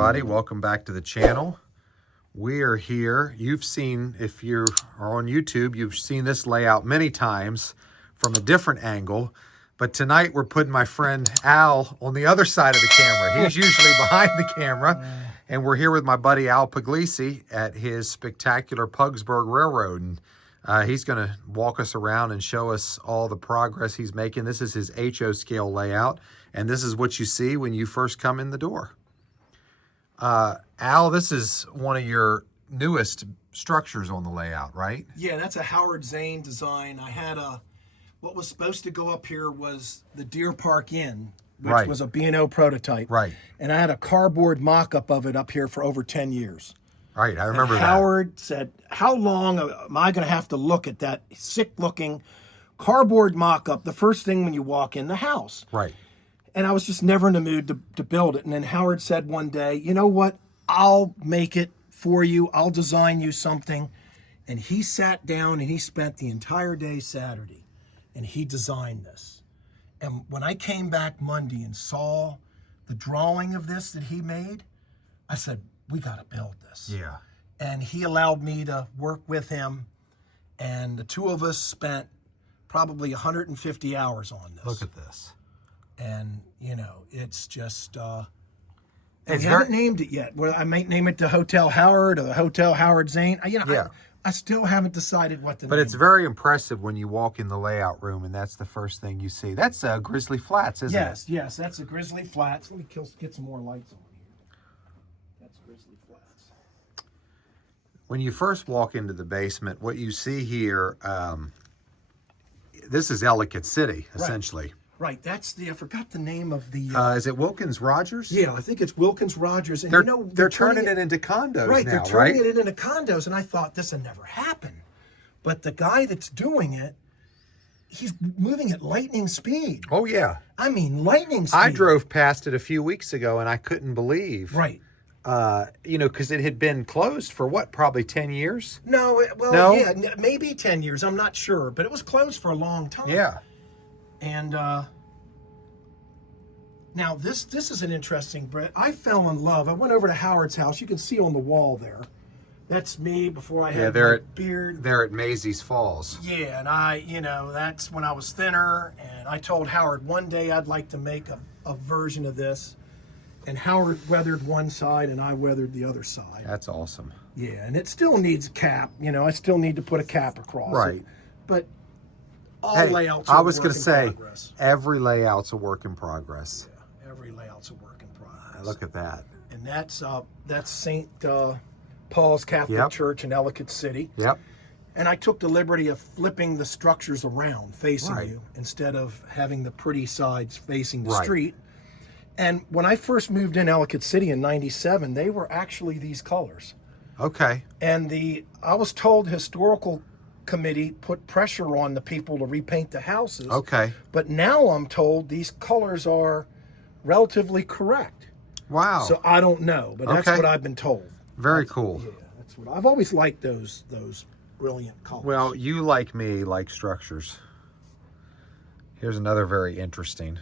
everybody. Welcome back to the channel. We are here. You've seen, if you are on YouTube, you've seen this layout many times from a different angle. But tonight we're putting my friend Al on the other side of the camera. He's usually behind the camera. And we're here with my buddy Al Pugliese at his spectacular Pugsburg Railroad. And he's going to walk us around and show us all the progress he's making. This is his HO scale layout. And this is what you see when you first come in the door. Al, this is one of your newest structures on the layout, right? Yeah, that's a Howard Zane design. I had what was supposed to go up here was the Deer Park Inn, which was a B&O prototype. Right. And I had a cardboard mock-up of it up here for over 10 years. Right, I remember that. Howard said, how long am I going to have to look at that sick-looking cardboard mock-up the first thing when you walk in the house? Right. And I was just never in the mood to build it. And then Howard said one day, you know what? I'll make it for you. I'll design you something. And he sat down and he spent the entire day Saturday and he designed this. And when I came back Monday and saw the drawing of this that he made, I said, we got to build this. Yeah. And he allowed me to work with him. And the two of us spent probably 150 hours on this. Look at this. And, you know, it's just, we It's haven't named it yet. Well, I might name it the Hotel Howard or the Hotel Howard Zane. Yeah. I still haven't decided what to name But it's it. very impressive when you walk in the layout room and that's the first thing you see. That's Grizzly Flats, isn't it? Yes, that's a Grizzly Flats. Let me get some more lights on here. That's Grizzly Flats. When you first walk into the basement, what you see here, this is Ellicott City, essentially. Right, that's I forgot the name of the... Is it Wilkins Rogers? yeah, I think it's Wilkins Rogers. And They're, you know, they're turning it into condos right, now, they're turning it into condos, and I thought this would never happen. But the guy that's doing it, he's moving at lightning speed. Oh, yeah. I mean, lightning speed. I drove past it a few weeks ago, and I couldn't believe... Right. You know, because it had been closed for what, probably 10 years? No, No? yeah, maybe 10 years. I'm not sure, but it was closed for a long time. Yeah. And now this is an interesting, Brett. I fell in love. I went over to Howard's house. You can see on the wall there. That's me before I had my beard. They're at Maisie's Falls. Yeah, and you know, that's when I was thinner. And I told Howard one day I'd like to make a version of this. And Howard weathered one side and I weathered the other side. That's awesome. Yeah, and it still needs a cap. You know, I still need to put a cap across it. But all layouts are I was going to say, progress. every layout's a work in progress. Yeah, every layout's a work in progress. Look at that. And that's St. Paul's Catholic Church in Ellicott City. Yep. And I took the liberty of flipping the structures around, facing Right. you, instead of having the pretty sides facing the Right. street. And when I first moved in Ellicott City in '97, they were actually these colors. Okay. And I was told the historical committee put pressure on the people to repaint the houses. Okay. But now I'm told these colors are relatively correct. Wow. So I don't know, but that's Okay. what I've been told. Very cool. Yeah, that's what I've always liked those brilliant colors. Well, you like me like structures. Here's another very interesting.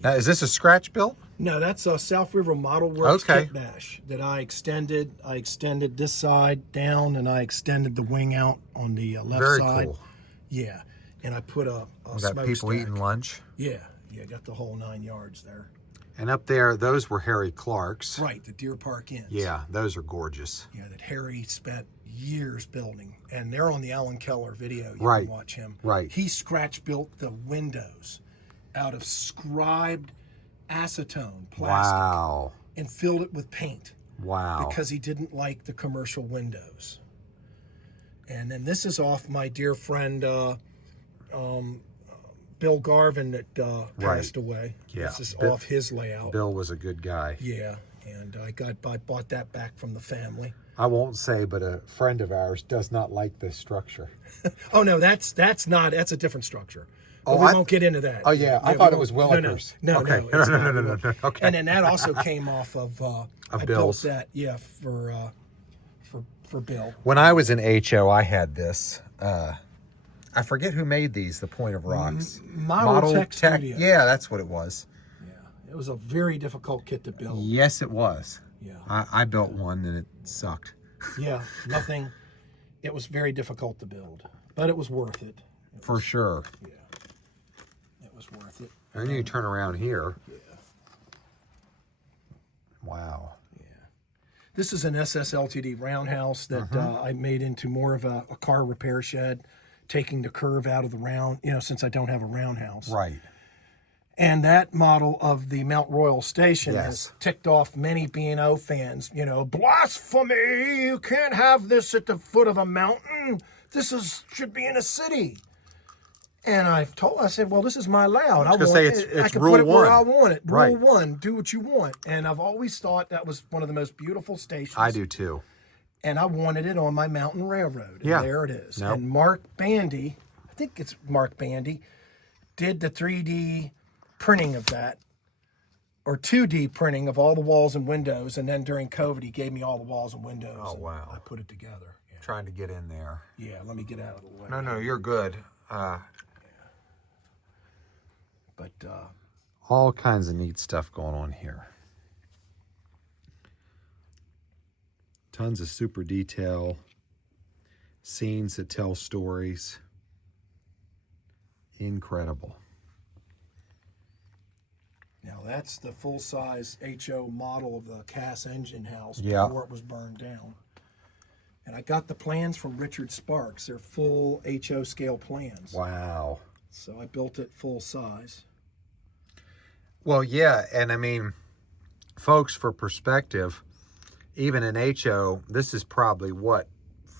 Now, is this a scratch built? No, that's a South River Model Works Okay. kit bash that I extended. I extended this side down, and I extended the wing out on the left Very side. cool. Yeah, and I put a We got people smokestack. eating lunch. Yeah, got the whole 9 yards there. And up there, those were Harry Clark's. Right, the Deer Park Inns. Yeah, those are gorgeous. Yeah, that Harry spent years building, and they're on the Alan Keller video. You Right. can watch him. Right. He scratch built the windows out of scribed acetone plastic Wow. and filled it with paint. Wow. Because he didn't like the commercial windows. And then this is off my dear friend Bill Garvin that passed away. Yeah. This is off his layout. Bill was a good guy. Yeah, and I bought that back from the family. I won't say, but a friend of ours does not like this structure. Oh no, that's a different structure. But Oh, we I- won't get into that. Oh, yeah. I we thought it won't- was Willikers. No, Okay. it's No, not. no. Okay. And then that also came off of I Bill's. built that, yeah, for Bill. When I was in HO, I had this. I forget who made these, the Point of Rocks. Model Tech Studio. Yeah, that's what it was. Yeah, it was a very difficult kit to build. Yes, it was. Yeah. I built one and it sucked. Yeah, nothing. It was very difficult to build, but it was worth it. For sure. Yeah, it was worth it. And then you turn around here. Yeah. Wow. Yeah. This is an SSLTD roundhouse that I made into more of a car repair shed, taking the curve out of the round, since I don't have a roundhouse. Right. And that model of the Mount Royal station Yes. has ticked off many B&O fans. Blasphemy! You can't have this at the foot of a mountain. Should be in a city. And I said, well, this is my layout. I can rule put it where one. I want it. Rule Right. 1, do what you want. And I've always thought that was one of the most beautiful stations. I do too. And I wanted it on my mountain railroad. And Yeah. there it is. Nope. And Mark Bandy, I think it's Mark Bandy, did the 3D printing of that, or 2D printing of all the walls and windows. And then during COVID, he gave me all the walls and windows. Oh, wow. I put it together. Yeah. Trying to get in there. Yeah, let me get out of the way. No, you're good. But All kinds of neat stuff going on here. Tons of super detail. Scenes that tell stories. Incredible. now that's the full-size HO model of the Cass engine house Yeah. before it was burned down. And I got the plans from Richard Sparks. They're full HO scale plans. Wow. So I built it full size. Well, yeah, and I mean, folks, for perspective, even in HO, this is probably what,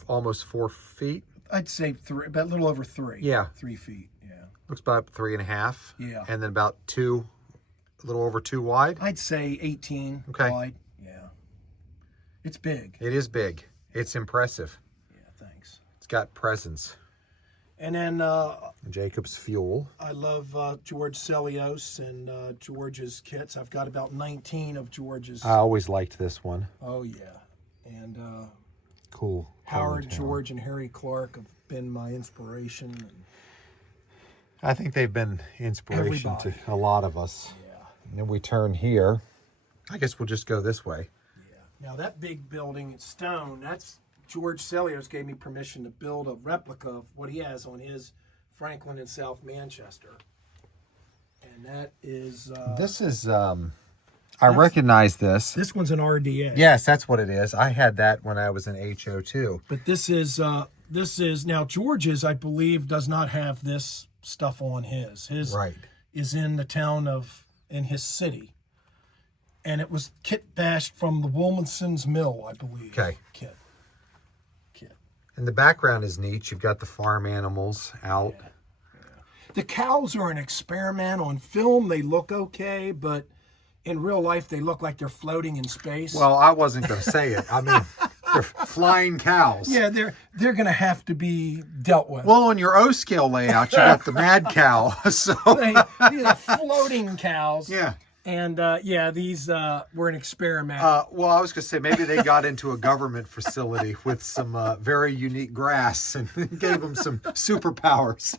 almost 4 feet? I'd say about a little over 3. Yeah. 3 feet, yeah. Looks about 3.5. Yeah. And then about 2, a little over 2 wide. I'd say 18 Okay. wide. Yeah. It's big. It is big. It's impressive. Yeah, thanks. It's got presence. And then Jacob's Fuel. I love George Celios and George's kits. I've got about 19 of George's. I always liked this one. Oh, yeah. And Cool. Howard, Tower. George, and Harry Clark have been my inspiration. And I think they've been inspiration Everybody. to a lot of us. yeah. And then we turn here. I guess we'll just go this way. Yeah. Now that big building, it's stone. That's George Celios gave me permission to build a replica of what he has on his Franklin in South Manchester. And that is This is, I recognize this. this one's an RDA. Yes, that's what it is. I had that when I was in HO too. But this is now George's, I believe, does not have this stuff on his. His Right. is in the town in his city. And it was kit bashed from the Wilmonson's Mill, I believe. Okay. Kit. And the background is neat. You've got the farm animals out. The cows are an experiment. On film, they look okay, but in real life, they look like they're floating in space. Well, I wasn't going to say it. I mean, they're flying cows. yeah, they're going to have to be dealt with. Well, on your O scale layout, you got the mad cow. So These are floating cows. yeah. And these were an experiment. Well, I was going to say maybe they got into a government facility with some very unique grass and gave them some superpowers.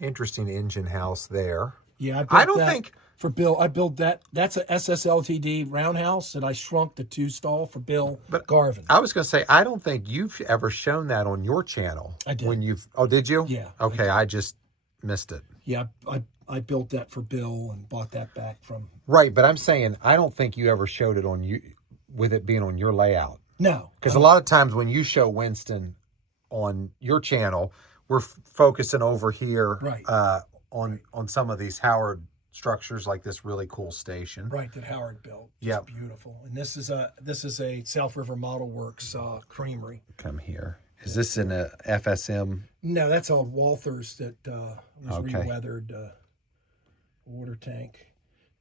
Interesting engine house there. Yeah, I don't think for Bill. I built that. That's a SSLTD roundhouse, and I shrunk the 2-stall for Bill Garvin. I was going to say I don't think you've ever shown that on your channel. I did. When you've did you? Yeah, Okay, I just missed it. Yeah, I built that for Bill and bought that back from. Right, but I'm saying I don't think you ever showed it on you with it being on your layout. No, Because a lot of times when you show Winston on your channel, we're focusing over here Right. On some of these Howard structures, like this really cool station. right, that Howard built. Yep. It's beautiful. And this is a South River Model Works creamery. Come here. Is this in a FSM? No, that's a Walthers that was Okay. reweathered water tank.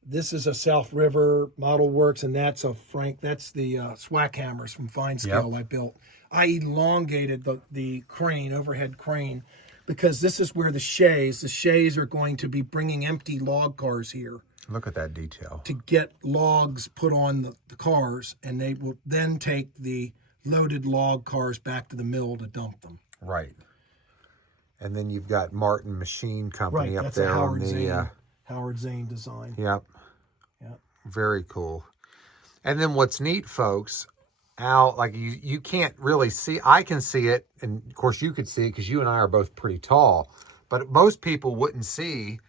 This is a South River Model Works, and that's the Swack hammers from Fine Scale I built. I elongated the crane, overhead crane, because this is where the shays are going to be bringing empty log cars here Look at that detail. to get logs put on the cars, and they will then take the loaded log cars back to the mill to dump them. Right. And then you've got Martin Machine Company up That's there a on Howard the. Zane. Howard Zane design. Yep. Yep. Very cool. And then what's neat, folks, Al, like you can't really see. I can see it, and of course you could see it because you and I are both pretty tall. But most people wouldn't see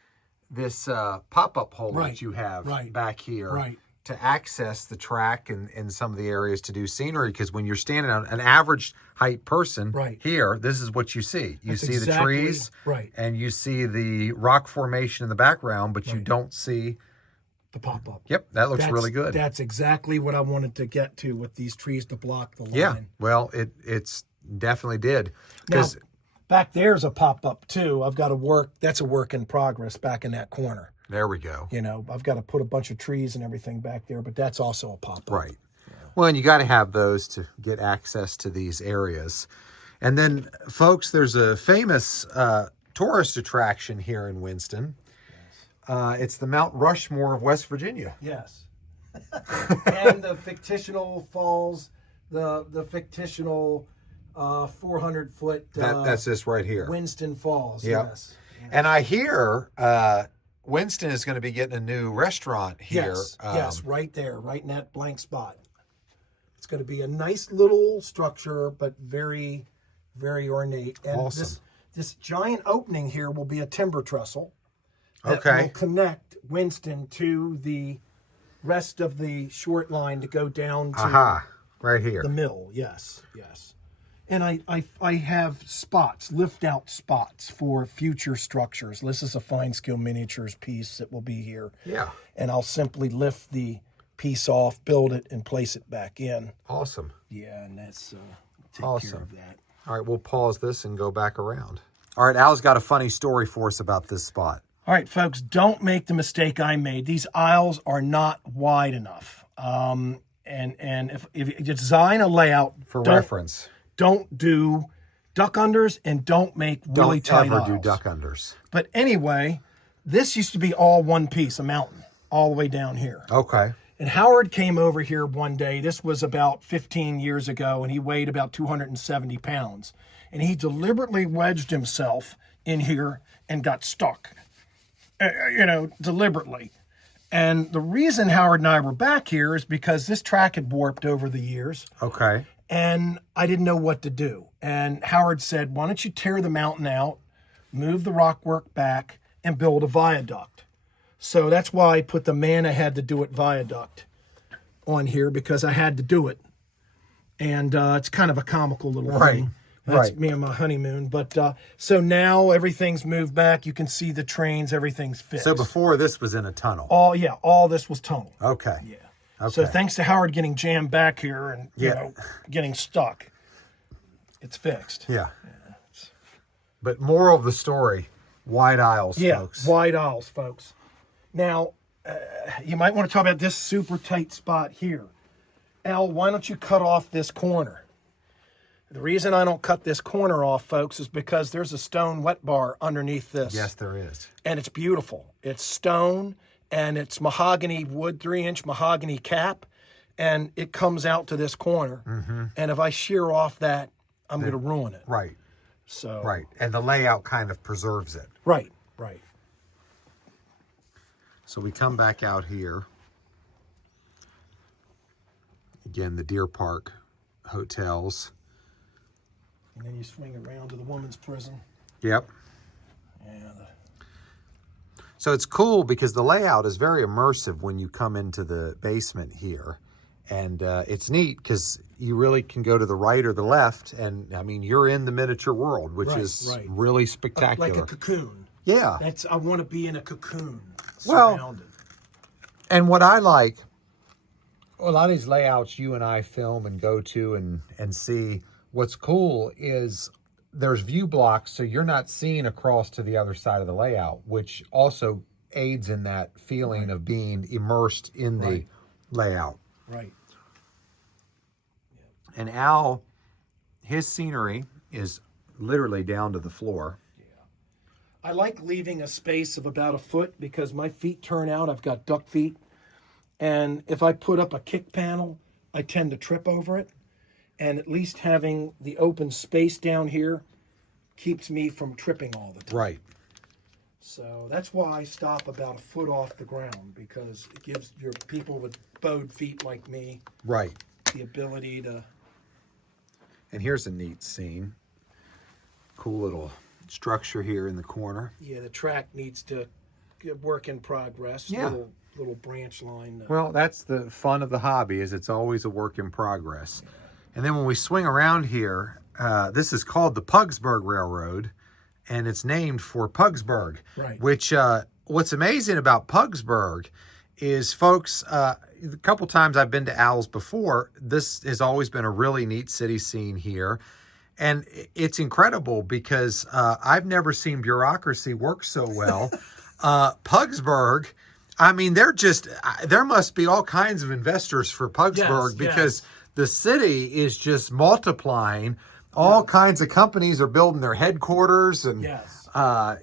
this pop-up hole that you have back here to access the track and some of the areas to do scenery. Because when you're standing on an average height person here, this is what you see. You see the trees, and you see the rock formation in the background, but you don't see the pop-up. Yep, that looks really good. That's exactly what I wanted to get to with these trees to block the line. Yeah, well, it's definitely did. Because back there's a pop-up too. I've got to work. That's a work in progress back in that corner. There we go. You know, I've got to put a bunch of trees and everything back there, but that's also a pop-up. Right. Yeah. Well, and you got to have those to get access to these areas. And then, folks, there's a famous tourist attraction here in Winston. It's the Mount Rushmore of West Virginia. Yes. And the fictional falls, the fictional 400-foot... that's this right here. Winston Falls, yep. Yes. And I hear Winston is going to be getting a new restaurant here. Yes, right there, right in that blank spot. It's going to be a nice little structure, but very, very ornate. And awesome. This giant opening here will be a timber trestle. That will connect Winston to the rest of the short line to go down to right here. The mill. Yes. And I have spots, lift out spots for future structures. This is a fine scale miniatures piece that will be here. Yeah. And I'll simply lift the piece off, build it, and place it back in. Awesome. Yeah, and that's take care of that. All right, we'll pause this and go back around. All right, Al's got a funny story for us about this spot. All right, folks, don't make the mistake I made. These aisles are not wide enough. And if you design a layout for reference, don't do duck unders and don't make really tight aisles. Don't ever do duck unders. But anyway, this used to be all one piece, a mountain, all the way down here. Okay. And Howard came over here one day. This was about 15 years ago, and he weighed about 270 pounds. And he deliberately wedged himself in here and got stuck. Deliberately. And the reason Howard and I were back here is because this track had warped over the years. Okay. And I didn't know what to do. And Howard said, why don't you tear the mountain out, move the rock work back, and build a viaduct. So that's why I put the Man I Had to Do It viaduct on here, because I had to do it. And it's kind of a comical little thing. That's me and my honeymoon. But so now everything's moved back. You can see the trains. Everything's fixed. So before this was in a tunnel. All this was tunnel. Okay. Yeah. Okay. So thanks to Howard getting jammed back here and getting stuck, it's fixed. Yeah. But moral of the story: wide aisles, folks. Wide aisles, folks. Now, you might want to talk about this super tight spot here. Al, why don't you cut off this corner? The reason I don't cut this corner off, folks, is because there's a stone wet bar underneath this. Yes, there is. And it's beautiful. It's stone, and it's mahogany wood, 3-inch mahogany cap, and it comes out to this corner. Mm-hmm. And if I shear off that, I'm going to ruin it. Right. So. Right. And the layout kind of preserves it. Right. So we come back out here. Again, the Deer Park hotels. And then you swing around to the women's prison. Yep. And so it's cool because the layout is very immersive when you come into the basement here. And it's neat because you really can go to the right or the left. And, I mean, you're in the miniature world, which is really spectacular. Like a cocoon. Yeah. I want to be in a cocoon surrounded. And what I like, a lot of these layouts you and I film and go to and see, what's cool is there's view blocks, so you're not seeing across to the other side of the layout, which also aids in that feeling of being immersed in the layout. Right. And Al, his scenery is literally down to the floor. Yeah. I like leaving a space of about a foot because my feet turn out. I've got duck feet. And if I put up a kick panel, I tend to trip over it. And at least having the open space down here keeps me from tripping all the time. Right. So that's why I stop about a foot off the ground, because it gives your people with bowed feet like me Right. the ability to. And here's a neat scene. Cool little structure here in the corner. Yeah, the track needs to get work in progress. Yeah. Little branch line. Well, that's the fun of the hobby, is it's always a work in progress. And then when we swing around here, this is called the Pugsburg Railroad, and it's named for Pugsburg. Right. Which, what's amazing about Pugsburg is, folks, a couple times I've been to Owl's before, this has always been a really neat city scene here. And it's incredible because I've never seen bureaucracy work so well. Pugsburg, I mean, there must be all kinds of investors for Pugsburg, because the city is just multiplying. All kinds of companies are building their headquarters, and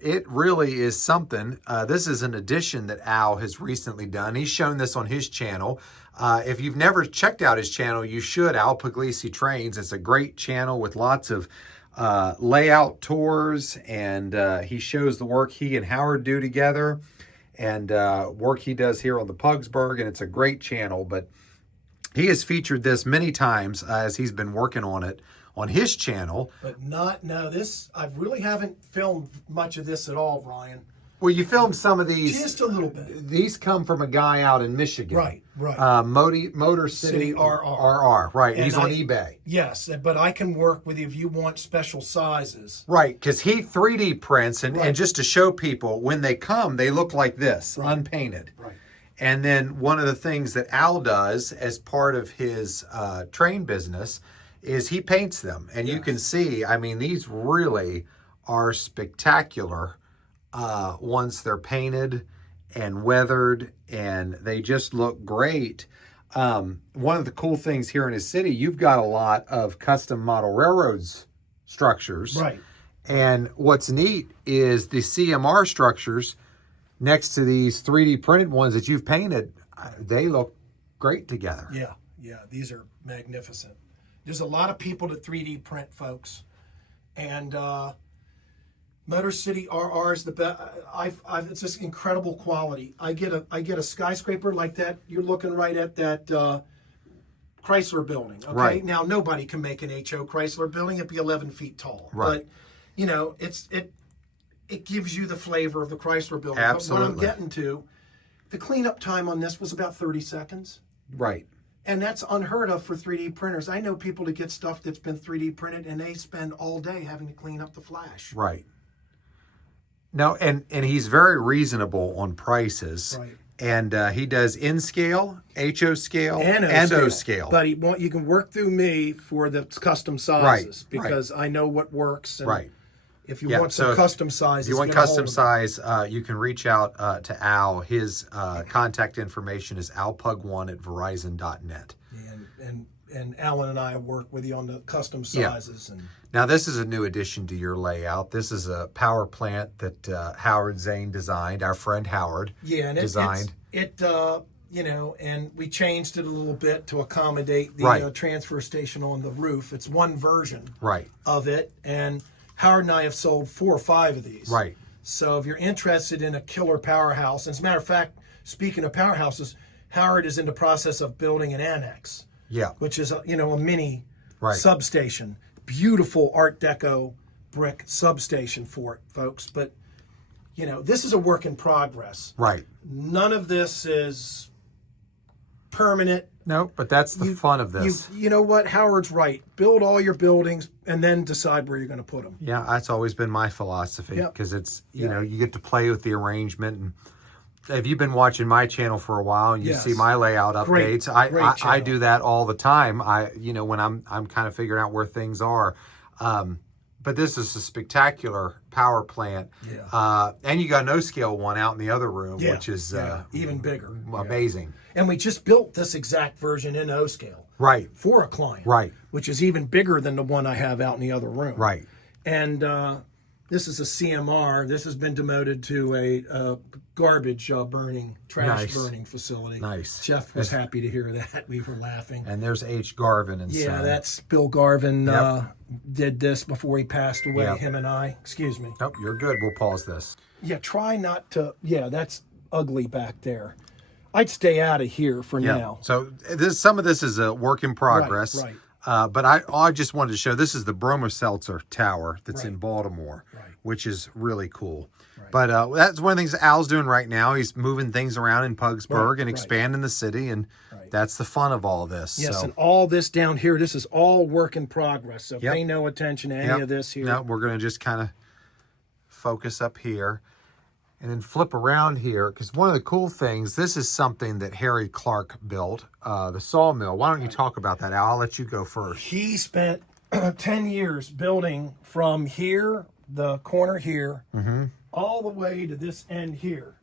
it really is something. This is an addition that Al has recently done. He's shown this on his channel. If you've never checked out his channel, you should. Al Pugliese Trains. It's a great channel with lots of layout tours, and he shows the work he and Howard do together, and work he does here on the Pugsburg, and it's a great channel. But he has featured this many times as he's been working on it on his channel. But I really haven't filmed much of this at all, Ryan. Well, you filmed some of these. Just a little bit. These come from a guy out in Michigan. Right. Motor City RR. Right. And he's on eBay. Yes, but I can work with you if you want special sizes. Right, because he 3D prints, and just to show people, when they come, they look like this, unpainted. Right. And then one of the things that Al does as part of his train business is he paints them. And you can see, I mean, these really are spectacular once they're painted and weathered, and they just look great. One of the cool things here in his city, you've got a lot of custom model railroads structures. Right. And what's neat is the CMR structures next to these 3D printed ones that you've painted, they look great together. Yeah, these are magnificent. There's a lot of people that 3D print, folks, and Motor City RR is the best. It's just incredible quality. I get a skyscraper like that. You're looking right at that Chrysler building. Okay, right. Now nobody can make an HO Chrysler building. It'd be 11 feet tall. Right. But it gives you the flavor of the Chrysler building. Absolutely. But what I'm getting to, the cleanup time on this was about 30 seconds. Right. And that's unheard of for 3D printers. I know people that get stuff that's been 3D printed, and they spend all day having to clean up the flash. Right. No, and he's very reasonable on prices. Right. And he does in scale, HO scale, and O scale. But you can work through me for the custom sizes, because I know what works. And if you want some custom sizes, if you want custom size, you can reach out to Al. His contact information is alpug1@verizon.net. And Alan and I work with you on the custom sizes. And now this is a new addition to your layout. This is a power plant that Howard Zane designed. Our friend Howard designed. And we changed it a little bit to accommodate the transfer station on the roof. It's one version of it, and Howard and I have sold 4 or 5 of these. Right. So if you're interested in a killer powerhouse, and as a matter of fact, speaking of powerhouses, Howard is in the process of building an annex. Yeah. Which is a mini substation. Beautiful Art Deco brick substation for it, folks. But this is a work in progress. Right. None of this is permanent. No, but that's the fun of this. You know what? Howard's right. Build all your buildings and then decide where you're going to put them. Yeah, that's always been my philosophy, because it's, you get to play with the arrangement. And if you've been watching my channel for a while and you see my layout updates, I do that all the time. When I'm kind of figuring out where things are. But this is a spectacular power plant. Yeah. And you got an O-scale one out in the other room, which is even bigger. Amazing. Yeah. And we just built this exact version in O-scale. Right. For a client. Right. Which is even bigger than the one I have out in the other room. Right. And This is a CMR. This has been demoted to a garbage burning, trash burning facility. Nice. Jeff was happy to hear that. We were laughing. And there's H. Garvin and Yeah, son. that's Bill Garvin did this before he passed away, him and I. Excuse me. Nope, you're good. We'll pause this. Yeah, try not to. Yeah, that's ugly back there. I'd stay out of here for now. So some of this is a work in progress. Right. But I just wanted to show, this is the Bromoseltzer Tower that's in Baltimore, which is really cool. Right. But that's one of the things Al's doing right now. He's moving things around in Pugsburg and expanding the city, and that's the fun of all this. Yes, so. and all this down here, this is all work in progress, so pay no attention to any of this here. No, we're going to just kind of focus up here. And then flip around here, because one of the cool things, this is something that Harry Clark built, the sawmill. Why don't you talk about that, Al? I'll let you go first. He spent 10 years building from here, the corner here, all the way to this end here.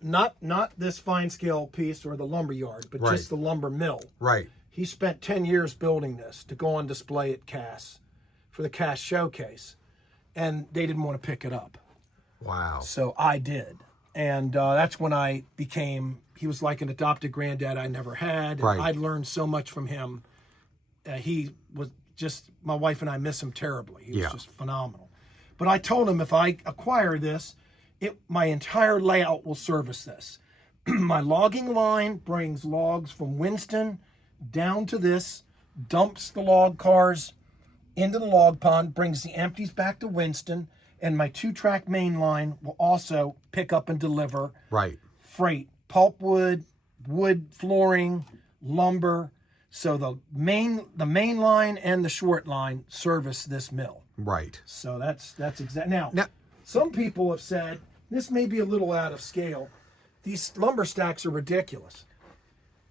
not this fine scale piece or the lumber yard, but just the lumber mill. Right. He spent 10 years building this to go on display at Cass, for the Cass showcase. And they didn't want to pick it up. Wow. So I did. And that's when I became, he was like an adopted granddad I never had. And I learned so much from him. He was just, my wife and I miss him terribly. He was just phenomenal. But I told him if I acquire this, my entire layout will service this. My logging line brings logs from Winston down to this, dumps the log cars into the log pond, brings the empties back to Winston, and my 2-track main line will also pick up and deliver freight, pulpwood, wood flooring, lumber. So the main line and the short line service this mill. Right. So that's exact. Now, some people have said this may be a little out of scale. These lumber stacks are ridiculous.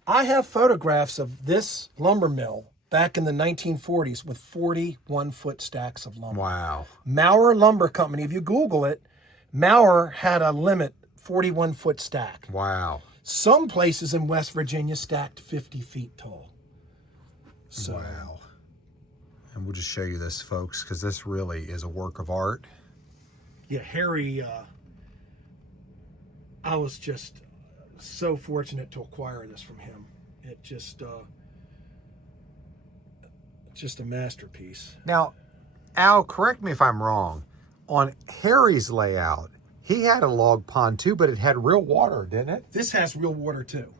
I have photographs of this lumber mill back in the 1940s with 41-foot stacks of lumber. Wow. Maurer Lumber Company, if you Google it, Maurer had a limit 41-foot stack. Wow. Some places in West Virginia stacked 50 feet tall. So, wow. And we'll just show you this, folks, because this really is a work of art. Yeah, Harry, I was just so fortunate to acquire this from him. It just a masterpiece. Now, Al, correct me if I'm wrong. On Harry's layout, he had a log pond too, but it had real water, didn't it? This has real water too.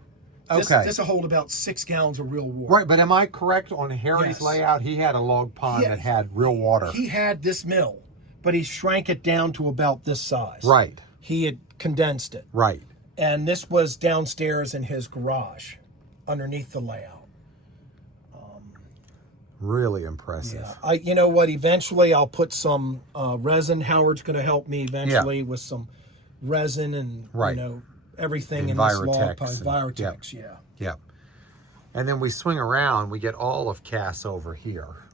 This will hold about 6 gallons of real water. Right, but am I correct on Harry's layout? He had a log pond that had real water. He had this mill, but he shrank it down to about this size. Right. He had condensed it. Right. And this was downstairs in his garage, underneath the layout. Really impressive. Yeah. You know what? Eventually, I'll put some resin. Howard's going to help me eventually with some resin and everything in this log pond. Virotex, Yep. And then we swing around. We get all of Cass over here.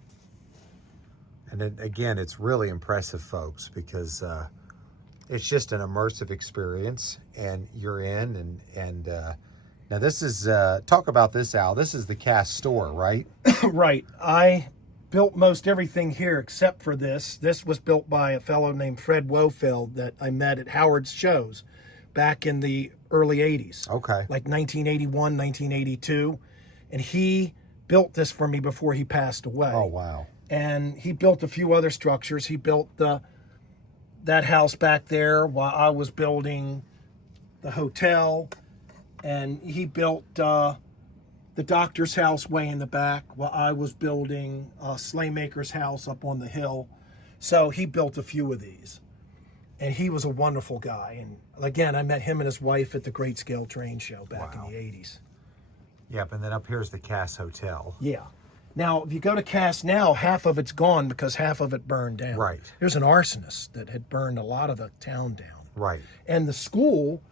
And then again, it's really impressive, folks, because it's just an immersive experience, and you're in and. Now this is, talk about this, Al. This is the Cass store, right? Right. I built most everything here except for this. This was built by a fellow named Fred Wofeld that I met at Howard's shows back in the early 80s. Okay. Like 1981, 1982. And he built this for me before he passed away. Oh, wow. And he built a few other structures. He built that house back there while I was building the hotel. And he built the doctor's house way in the back while I was building Slaymaker's house up on the hill. So he built a few of these. And he was a wonderful guy. And again, I met him and his wife at the Great Scale Train Show back in the 80s. Yep, and then up here's the Cass Hotel. Yeah. Now, if you go to Cass now, half of it's gone because half of it burned down. Right. There's an arsonist that had burned a lot of the town down. Right. And the school...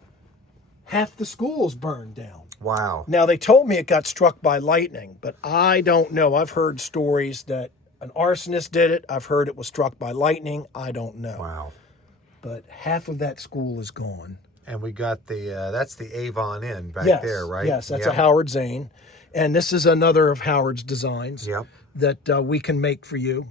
half the school's burned down. Wow. Now, they told me it got struck by lightning, but I don't know. I've heard stories that an arsonist did it. I've heard it was struck by lightning. I don't know. Wow. But half of that school is gone. And we got that's the Avon Inn back there, right? Yes, that's a Howard Zane. And this is another of Howard's designs that we can make for you.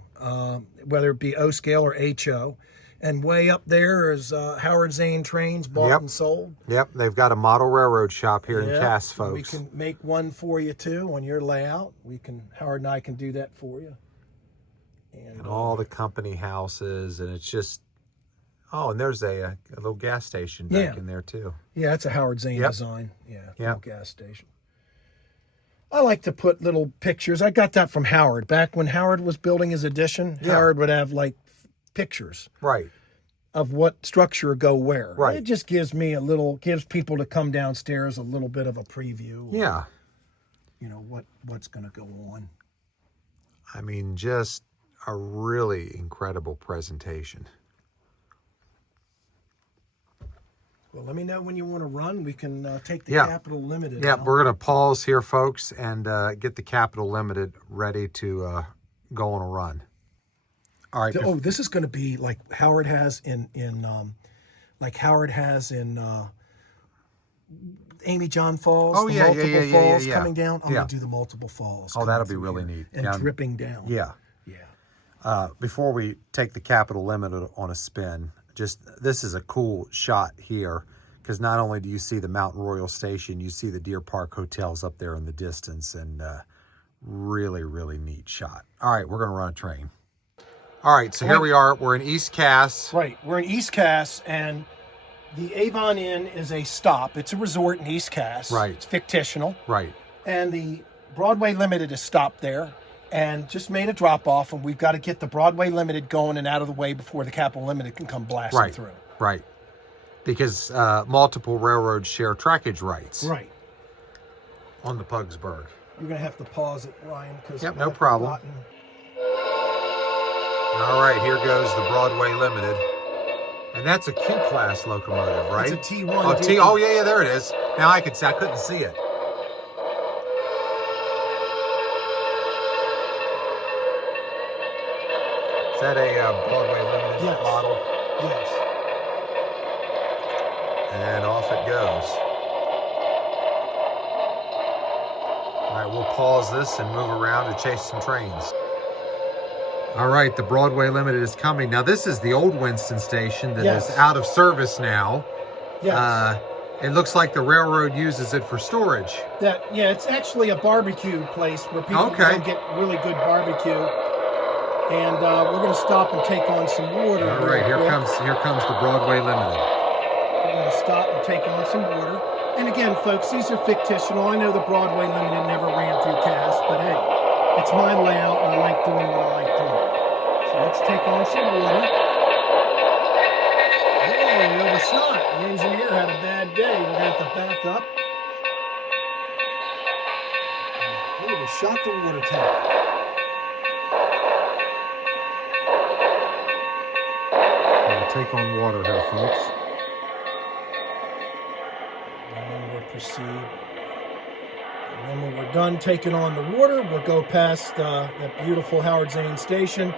whether it be O scale or HO. And way up there is Howard Zane trains bought Yep. and sold. Yep, they've got a model railroad shop here in Yep. Cass, We folks. can make one for you too on your layout. Howard and I can do that for you. And all the company houses, and it's just, oh, and there's a little gas station back in there too. Yeah, it's a Howard Zane Yep. design. Yeah, Yep. little gas station. I like to put little pictures. I got that from Howard. Back when Howard was building his addition, Howard would have like pictures Right. of what structure go where. Right. It just gives people to come downstairs a little bit of a preview. Yeah. You know, what's going to go on. I mean, just a really incredible presentation. Well, let me know when you want to run. We can take the Yeah. Capital Limited Yeah, out. we're going to pause here, folks, and get the Capital Limited ready to go on a run. All right. Oh, this is going to be like Howard has in Amy John Falls. Oh, the yeah, multiple falls yeah. coming down. I'm Yeah. going to do the multiple falls. Oh, coming that'll be through really here neat. and Down- dripping down. Yeah. Yeah. Before we take the Capital Limited on a spin, this is a cool shot here, because not only do you see the Mountain Royal Station, you see the Deer Park hotels up there in the distance, and really, really neat shot. All right, we're going to run a train. All right, so here we are. We're in East Cass. Right. We're in East Cass, and the Avon Inn is a stop. It's a resort in East Cass. Right. It's fictional. Right. And the Broadway Limited is stopped there and just made a drop off, and we've got to get the Broadway Limited going and out of the way before the Capital Limited can come blasting Right. through. Right. Because multiple railroads share trackage rights Right. on the Pugsburg. You're going to have to pause it, Ryan. Yep, no problem. All right, here goes the Broadway Limited. And that's a Q-class locomotive, right? It's a T1. Oh, yeah, there it is. Now I couldn't see it. Is that a Broadway Limited model? Yes. And off it goes. All right, we'll pause this and move around to chase some trains. All right, the Broadway Limited is coming. Now, this is the old Winston station that is out of service now. Yes. It looks like the railroad uses it for storage. It's actually a barbecue place where people can get really good barbecue. And we're going to stop and take on some water. All right, here comes the Broadway Limited. We're going to stop and take on some water. And again, folks, these are fictional. I know the Broadway Limited never ran through Cass, but hey, it's my layout and I like doing what I like doing. So let's take on some water. Oh, we overshot. The engineer had a bad day. We're going to have to back up. We overshot the water tank. We'll take on water here, folks. And then we'll proceed. And then when we're done taking on the water, we'll go past that beautiful Howard Zane station,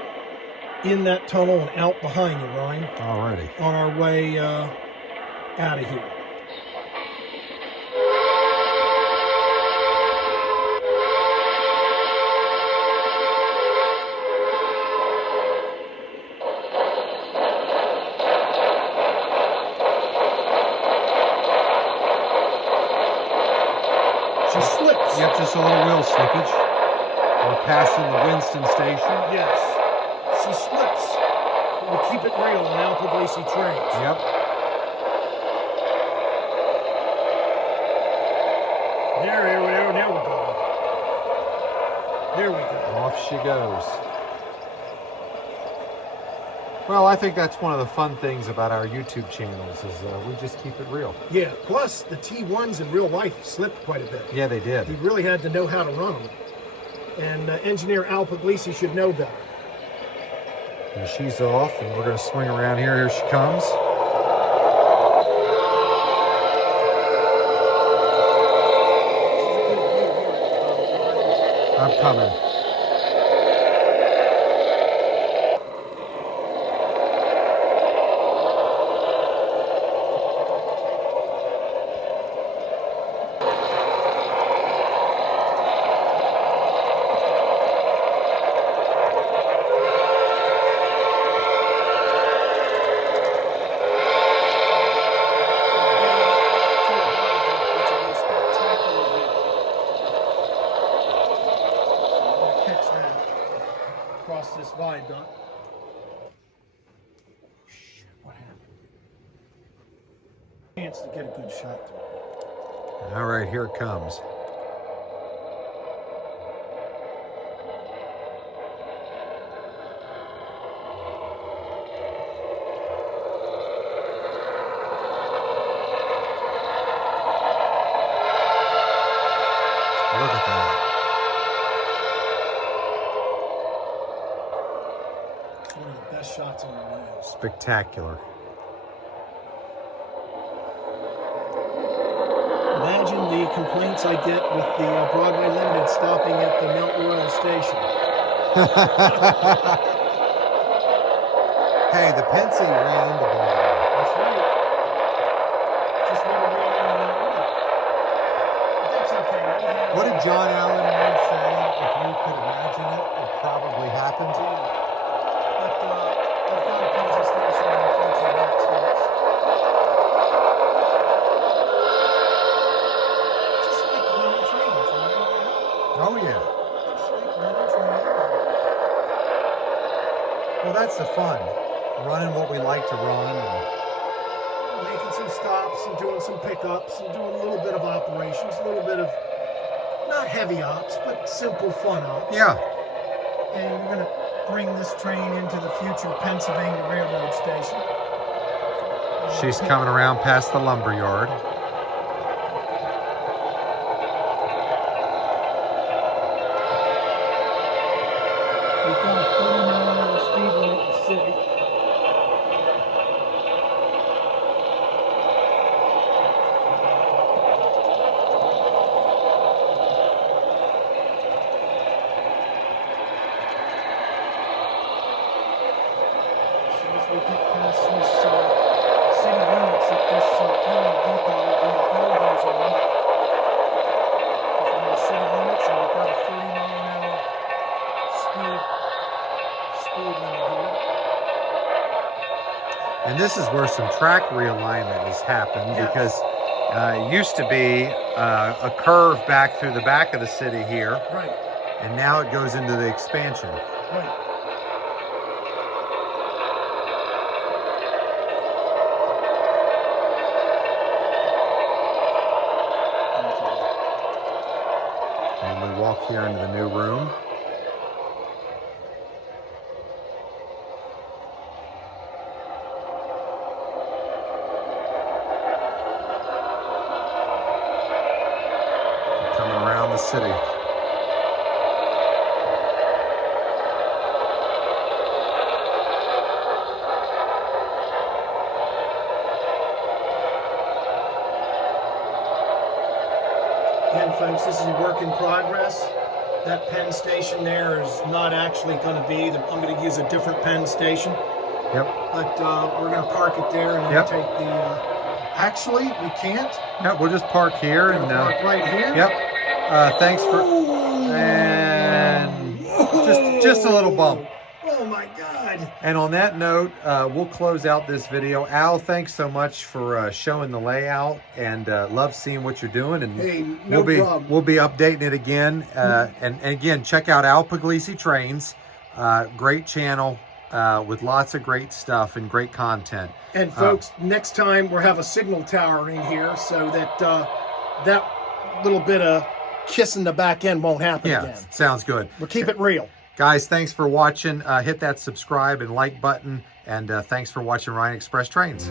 in that tunnel and out behind you, Ryan. Alrighty. On our way out of here. She slips. Yep, just a little wheel slippage. We're passing the Winston station. Yes. She slips. We keep it real on Pugliese trains. Yep. There we go. There we go. Off she goes. Well, I think that's one of the fun things about our YouTube channels is we just keep it real. Yeah, plus the T1s in real life slipped quite a bit. Yeah, they did. He really had to know how to run them. And engineer Al Pugliese should know better. And she's off, and we're going to swing around here. Here she comes. I'm coming. Chance to get a good shot through. All right, here it comes. Look at that. It's one of the best shots on the rails. Spectacular. Imagine the complaints I get with the Broadway Limited stopping at the Mount Royal station. Hey, the Pensy ran into Broadway. That's right. Just never ran into Mount Royal. But that's okay. What did John Allen once say? If you could imagine it, it probably happened. But I've got a Pensy station in the future next year. Just like little trains, right? Oh, yeah. Just like little trains. Well, that's the fun. Running what we like to run. Making some stops and doing some pickups and doing a little bit of operations, a little bit of not heavy ops, but simple fun ops. Yeah. And we're going to bring this train into the future Pennsylvania Railroad station. She's coming around past the lumber yard. We've got a 30-mile-an-hour speed limit in the city. As soon as we get past this city limits at this fueling depot, the bell goes on. Because we're in the city limits and we've got a 30-mile-an-hour speed limit here. And this is where some track realignment has happened Yes. because it used to be a curve back through the back of the city here, Right, and now it goes into the expansion. right. And we walk here into the new room. Coming around the city. Again, folks, this is a work in progress. That Penn station there is not actually going to be. I'm going to use a different Penn station, Yep. but we're going to park it there and then Yep. take the. Actually, we can't. Yep. We'll just park here We're and. going to park right here. Yep. Thanks for. And just a little bump. Oh my God! And on that note, we'll close out this video. Al, thanks so much for showing the layout, and love seeing what you're doing. And Hey, no problem. we'll be updating it again. And again, check out Al Pugliese Trains. Great channel with lots of great stuff and great content. And folks, next time we'll have a signal tower in here so that that little bit of kissing the back end won't happen Yeah, again. sounds good. We'll keep it real. Guys, thanks for watching. Hit that subscribe and like button. And thanks for watching Ryan Express Trains.